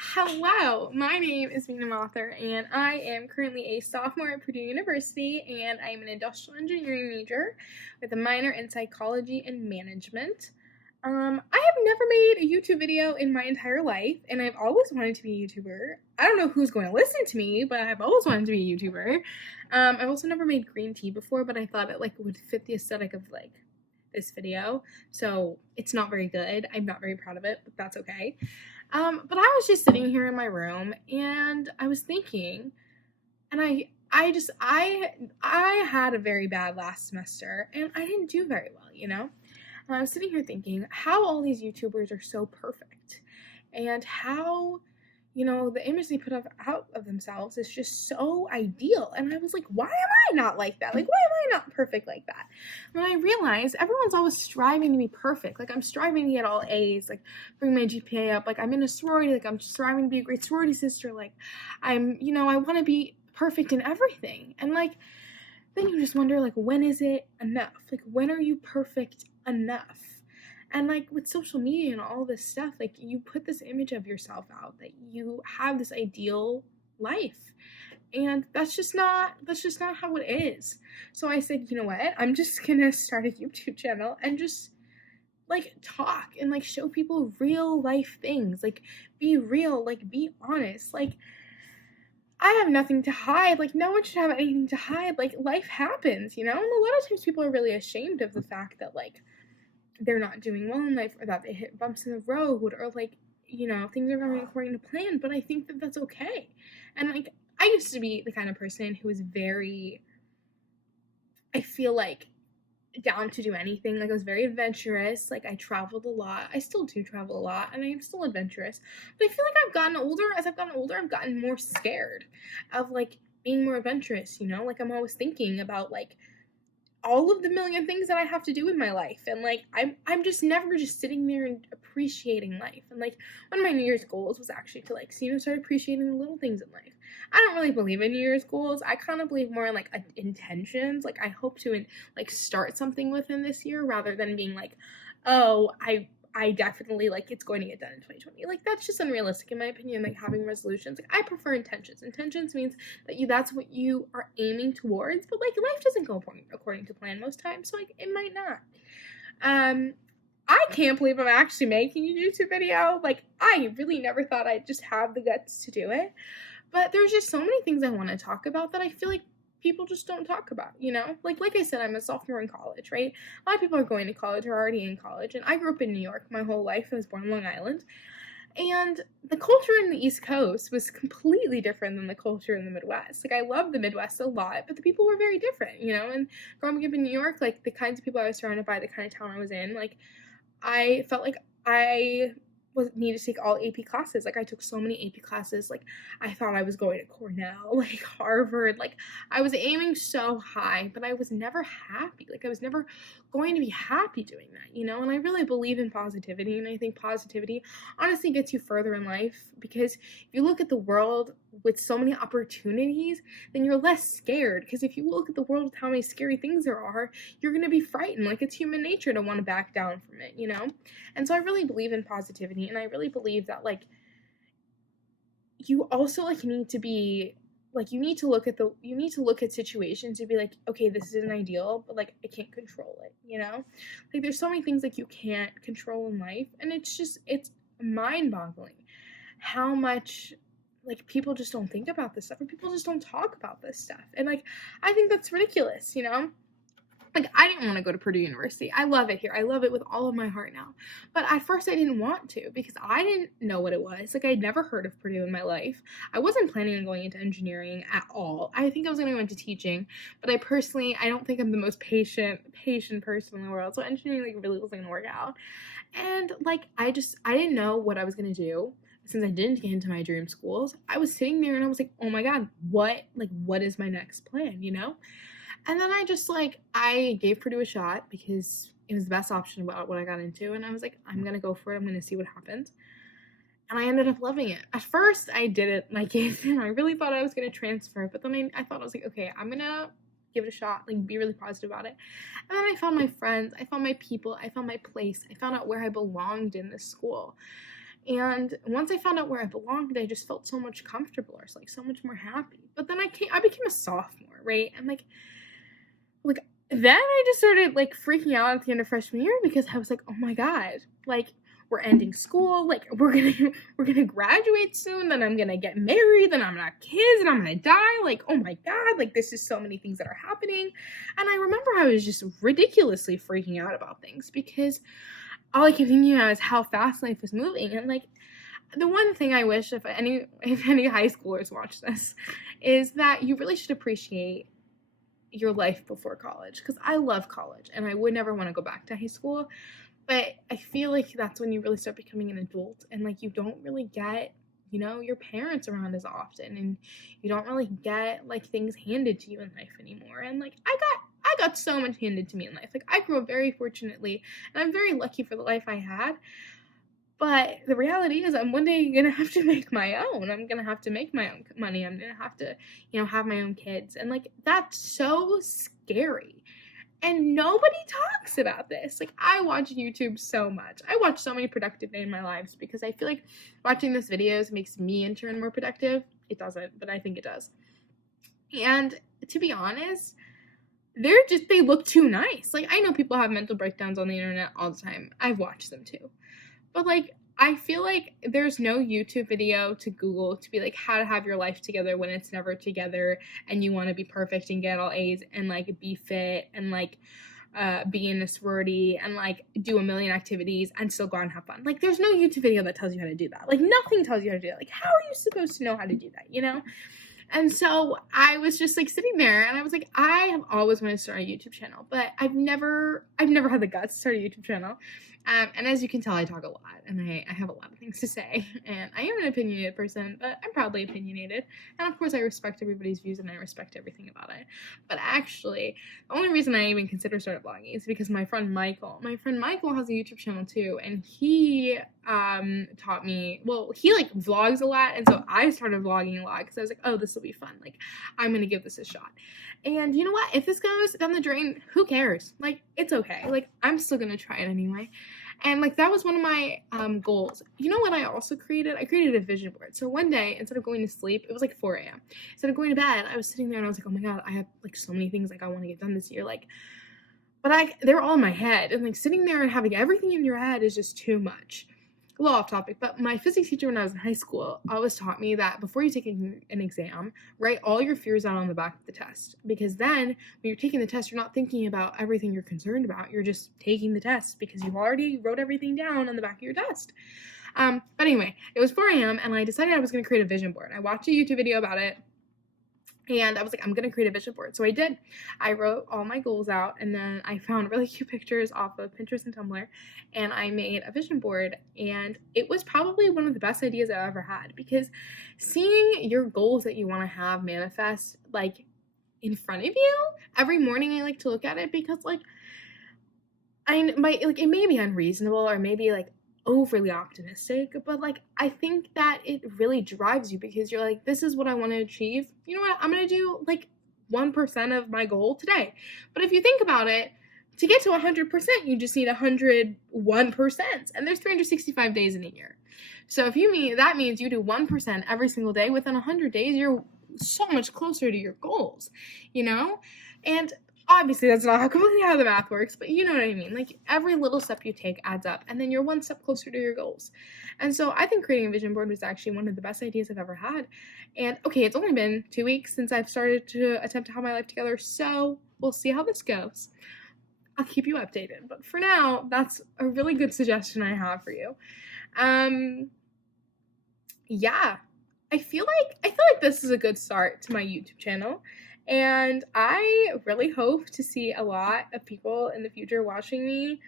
Hello, my name is Mina Mather, and I am currently a sophomore at Purdue University, and I am an industrial engineering major with a minor in psychology and management. I have never made a YouTube video in my entire life, and I've always wanted to be a YouTuber. I don't know who's going to listen to me, but I've always wanted to be a YouTuber. I've also never made green tea before, but I thought it would fit the aesthetic of this video, so it's not very good. I'm not very proud of it, but that's okay. But I was just sitting here in my room and I was thinking, and I had a very bad last semester and I didn't do very well. And I was sitting here thinking how all these YouTubers are so perfect and how the image they put out of themselves is just so ideal. And I was like, why am I not like that? Like, why am I not perfect like that? And I realized everyone's always striving to be perfect. Like, I'm striving to get all A's, like, bring my GPA up. Like, I'm in a sorority. Like, I'm striving to be a great sorority sister. Like, I want to be perfect in everything. And, like, then you just wonder, like, when is it enough? Like, when are you perfect enough? And like with social media and all this stuff, like you put this image of yourself out that you have this ideal life. And that's just not how it is. So I said, you know what? I'm just gonna start a YouTube channel and just like talk and like show people real life things. Like be real, like be honest. Like I have nothing to hide. Like no one should have anything to hide. Like life happens, And a lot of times people are really ashamed of the fact that like they're not doing well in life or that they hit bumps in the road or like things are going according to plan, but I think that that's okay. And like I used to be the kind of person who was very, I feel like, down to do anything. Like I was very adventurous. Like I traveled a lot. I still do travel a lot and I am still adventurous, but I feel like I've gotten older. As I've gotten older, I've gotten more scared of like being more adventurous. Like I'm always thinking about like all of the million things that I have to do in my life, and like I'm just never just sitting there and appreciating life. And like one of my New Year's goals was actually to like start appreciating the little things in life. I don't really believe in New Year's goals. I kind of believe more in like intentions. Like I hope to like start something within this year rather than being like, oh, I definitely like it's going to get done in 2020. Like that's just unrealistic in my opinion. Like having resolutions. Like I prefer intentions. Intentions means that that's what you are aiming towards, but like life doesn't go according to plan most times, so like it might not. I can't believe I'm actually making a YouTube video. Like I really never thought I'd just have the guts to do it. But there's just so many things I want to talk about that I feel like people just don't talk about. Like I said, I'm a sophomore in college, right? A lot of people are going to college or already in college, and I grew up in New York my whole life. I was born in Long Island, and the culture in the East Coast was completely different than the culture in the Midwest. Like I love the Midwest a lot, but the people were very different. And growing up in New York, like the kinds of people I was surrounded by, the kind of town I was in, like I felt like I was needed to take all AP classes. Like I took so many AP classes. Like I thought I was going to Cornell, like Harvard. Like I was aiming so high, but I was never happy. Like I was never going to be happy doing that. And I really believe in positivity, and I think positivity honestly gets you further in life, because if you look at the world with so many opportunities, then you're less scared. Because if you look at the world with how many scary things there are, you're going to be frightened. Like it's human nature to want to back down from it. And so I really believe in positivity, and I really believe that like you also like need to be like you need to look at situations to be like, okay, this isn't ideal, but like I can't control it. Like there's so many things like you can't control in life, and it's mind-boggling how much like people just don't think about this stuff, or people just don't talk about this stuff. And like I think that's ridiculous. Like I didn't want to go to Purdue University. I love it here. I love it with all of my heart now. But at first I didn't want to, because I didn't know what it was. Like I'd never heard of Purdue in my life. I wasn't planning on going into engineering at all. I think I was going to go into teaching, but I don't think I'm the most patient person in the world. So engineering like really wasn't going to work out. And like I didn't know what I was going to do. Since I didn't get into my dream schools, I was sitting there and I was like, oh my God, what is my next plan? And then I gave Purdue a shot because it was the best option about what I got into. And I was like, I'm going to go for it. I'm going to see what happens. And I ended up loving it. At first, I didn't like it. And I really thought I was going to transfer. But then I thought, I was like, okay, I'm going to give it a shot, like be really positive about it. And then I found my friends. I found my people. I found my place. I found out where I belonged in this school. And once I found out where I belonged, I just felt so much comfortable, or like so much more happy. But then I became a sophomore, right? And like then I just started like freaking out at the end of freshman year because I was like, oh my god, like we're ending school, like we're gonna graduate soon, then I'm gonna get married, then I'm gonna have kids, and I'm gonna die. Like, oh my god, like this is so many things that are happening. And I remember I was just ridiculously freaking out about things because all I kept thinking about is how fast life was moving. And like the one thing I wish if any high schoolers watch this is that you really should appreciate your life before college, because I love college and I would never want to go back to high school, but I feel like that's when you really start becoming an adult, and like you don't really get, you know, your parents around as often, and you don't really get like things handed to you in life anymore. And like I got so much handed to me in life. Like I grew up very fortunately, and I'm very lucky for the life I had. But the reality is I'm one day gonna have to make my own. I'm gonna have to make my own money. I'm gonna have to, you know, have my own kids. And like that's so scary. And nobody talks about this. Like I watch YouTube so much. I watch so many productive day in my lives because I feel like watching these videos makes me in turn more productive. It doesn't, but I think it does. And to be honest, they look too nice. Like I know people have mental breakdowns on the internet all the time. I've watched them too. But like I feel like there's no YouTube video to Google to be like how to have your life together when it's never together and you want to be perfect and get all A's and like be fit and like be in a sorority and like do a million activities and still go out and have fun. Like there's no YouTube video that tells you how to do that. Like nothing tells you how to do that. Like how are you supposed to know how to do that, you know? And so I was just like sitting there and I was like, I have always wanted to start a YouTube channel, but I've never had the guts to start a YouTube channel. And as you can tell, I talk a lot and I have a lot of things to say, and I am an opinionated person, but I'm proudly opinionated. And of course I respect everybody's views and I respect everything about it. But actually, the only reason I even consider starting vlogging is because my friend Michael has a YouTube channel too, and he taught me, well, he like vlogs a lot, and so I started vlogging a lot because I was like, oh, this will be fun, like I'm gonna give this a shot. And you know what, if this goes down the drain, who cares? Like it's okay, like I'm still gonna try it anyway. And like that was one of my goals. You know what I also created? I created a vision board. So one day, instead of going to sleep, it was like 4 a.m. Instead of going to bed, I was sitting there and I was like, oh my god, I have like so many things like I want to get done this year, like, but they're all in my head, and like sitting there and having everything in your head is just too much. A little off topic, but my physics teacher when I was in high school always taught me that before you take an exam, write all your fears out on the back of the test. Because then when you're taking the test, you're not thinking about everything you're concerned about. You're just taking the test because you already wrote everything down on the back of your test. But anyway, it was 4 a.m. and I decided I was going to create a vision board. I watched a YouTube video about it. And I was like, I'm going to create a vision board. So I did. I wrote all my goals out, and then I found really cute pictures off of Pinterest and Tumblr, and I made a vision board. And it was probably one of the best ideas I've ever had, because seeing your goals that you want to have manifest like in front of you every morning, I like to look at it because like it may be unreasonable or maybe like overly optimistic, but like I think that it really drives you because you're like, this is what I want to achieve. You know what, I'm gonna do like 1% of my goal today. But if you think about it, to get to 100%, you just need 101%, and there's 365 days in a year. So that means you do 1% every single day, within 100 days you're so much closer to your goals, you know? And obviously, that's not completely how the math works, but you know what I mean. Like, every little step you take adds up, and then you're one step closer to your goals. And so I think creating a vision board was actually one of the best ideas I've ever had. And, okay, it's only been 2 weeks since I've started to attempt to have my life together, so we'll see how this goes. I'll keep you updated. But for now, that's a really good suggestion I have for you. Yeah. I feel like this is a good start to my YouTube channel. And I really hope to see a lot of people in the future watching me,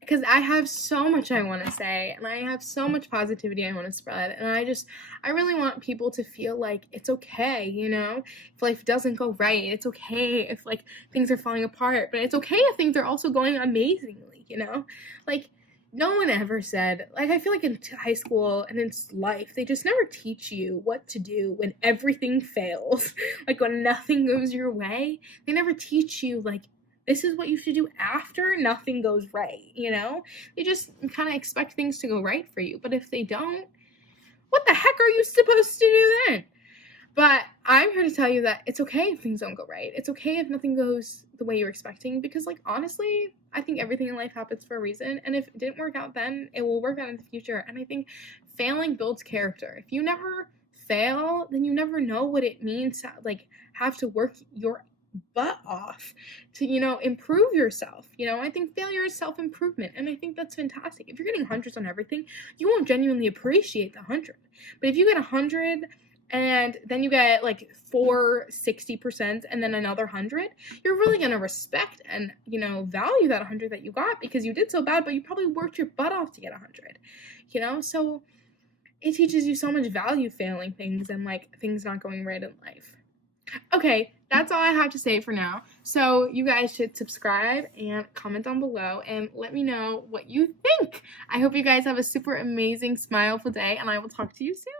because I have so much I want to say, and I have so much positivity I want to spread, and I really want people to feel like it's okay, you know, if life doesn't go right, it's okay if like things are falling apart, but it's okay if things are also going amazingly, you know, like no one ever said, like, I feel like in high school and in life, they just never teach you what to do when everything fails. Like, when nothing goes your way, they never teach you, like, this is what you should do after nothing goes right, you know? They just kind of expect things to go right for you. But if they don't, what the heck are you supposed to do then? But I'm here to tell you that it's okay if things don't go right. It's okay if nothing goes the way you're expecting, because, like, honestly, I think everything in life happens for a reason. And if it didn't work out then, it will work out in the future. And I think failing builds character. If you never fail, then you never know what it means to, like, have to work your butt off to, improve yourself. I think failure is self-improvement, and I think that's fantastic. If you're getting hundreds on everything, you won't genuinely appreciate the 100. But if you get 100 and then you get like 60% and then another 100, you're really going to respect and, value that 100 that you got, because you did so bad, but you probably worked your butt off to get 100, so it teaches you so much value failing things and, like, things not going right in life. Okay, that's all I have to say for now. So you guys should subscribe and comment down below and let me know what you think. I hope you guys have a super amazing, smileful day, and I will talk to you soon.